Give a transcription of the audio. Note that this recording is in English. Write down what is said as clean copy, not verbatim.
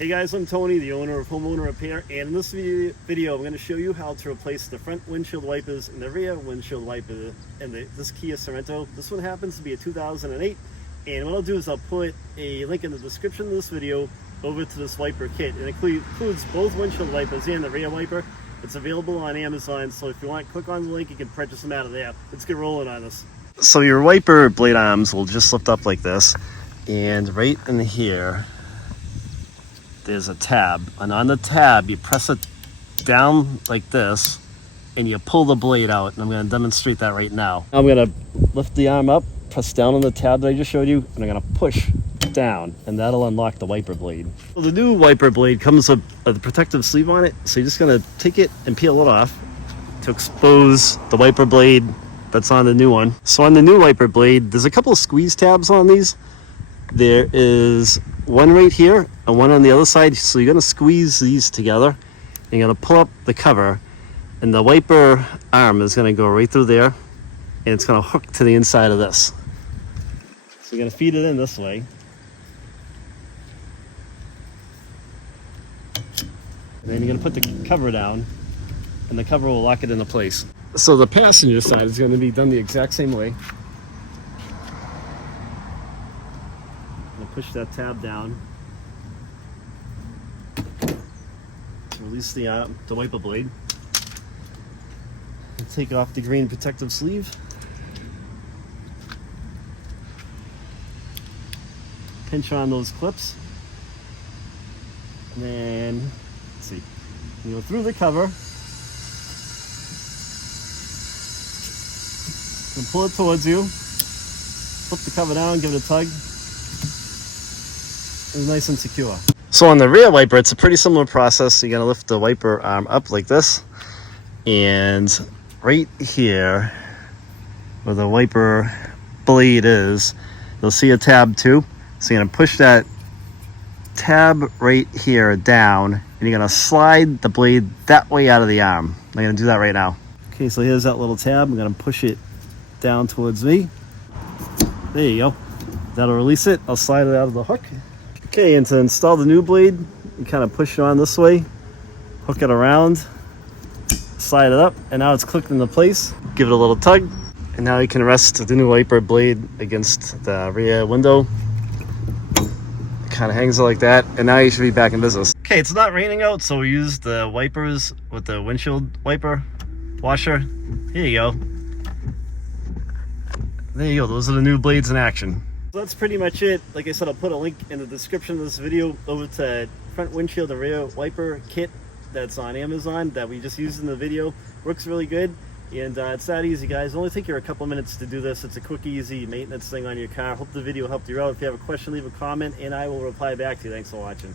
Hey guys, I'm Tony, the owner of Homeowner Repair, and in this video I'm going to show you how to replace the front windshield wipers and the rear windshield wiper in this Kia Sorento. This one happens to be a 2008, and what I'll do is I'll put a link in the description of this video over to this wiper kit. It includes both windshield wipers and the rear wiper. It's available on Amazon, so if you want, click on the link, you can purchase them out of there. Let's get rolling on this. So your wiper blade arms will just lift up like this, and right in here there's a tab, and on the tab you press it down like this and you pull the blade out, and I'm going to demonstrate that right now. I'm going to lift the arm up, press down on the tab that I just showed you, and I'm going to push down, and that'll unlock the wiper blade. So the new wiper blade comes with a protective sleeve on it, so you're just going to take it and peel it off to expose the wiper blade that's on the new one. So on the new wiper blade, there's a couple of squeeze tabs on these. There is one right here and one on the other side, so you're going to squeeze these together and you're going to pull up the cover, and the wiper arm is going to go right through there, and it's going to hook to the inside of this. So you're going to feed it in this way, and then you're going to put the cover down, and the cover will lock it into place. So the passenger side is going to be done the exact same way. Push that tab down, release the wiper blade, and take off the green protective sleeve, pinch on those clips, and then let's see, you go through the cover and pull it towards you, flip the cover down, give it a tug. It's nice and secure. So on the rear wiper, it's a pretty similar process. You're going to lift the wiper arm up like this, and right here where the wiper blade is, you'll see a tab too. So you're going to push that tab right here down, and you're going to slide the blade that way out of the arm. I'm going to do that right now. Okay, so here's that little tab. I'm going to push it down towards me. There you go. That'll release it. I'll slide it out of the hook. Okay, and to install the new blade, you kind of push it on this way, hook it around, slide it up, and now it's clicked into place. Give it a little tug, and now you can rest the new wiper blade against the rear window. It kind of hangs it like that, and now you should be back in business. Okay, it's not raining out, so we used the wipers with the windshield wiper washer. Here you go. There you go, those are the new blades in action. So that's pretty much it. Like I said, I'll put a link in the description of this video over to front windshield and rear wiper kit that's on Amazon that we just used in the video. Works really good, and it's that easy, guys. It'll only take you a couple minutes to do this. It's a quick, easy maintenance thing on your car. Hope the video helped you out. If you have a question, leave a comment, and I will reply back to you. Thanks for watching.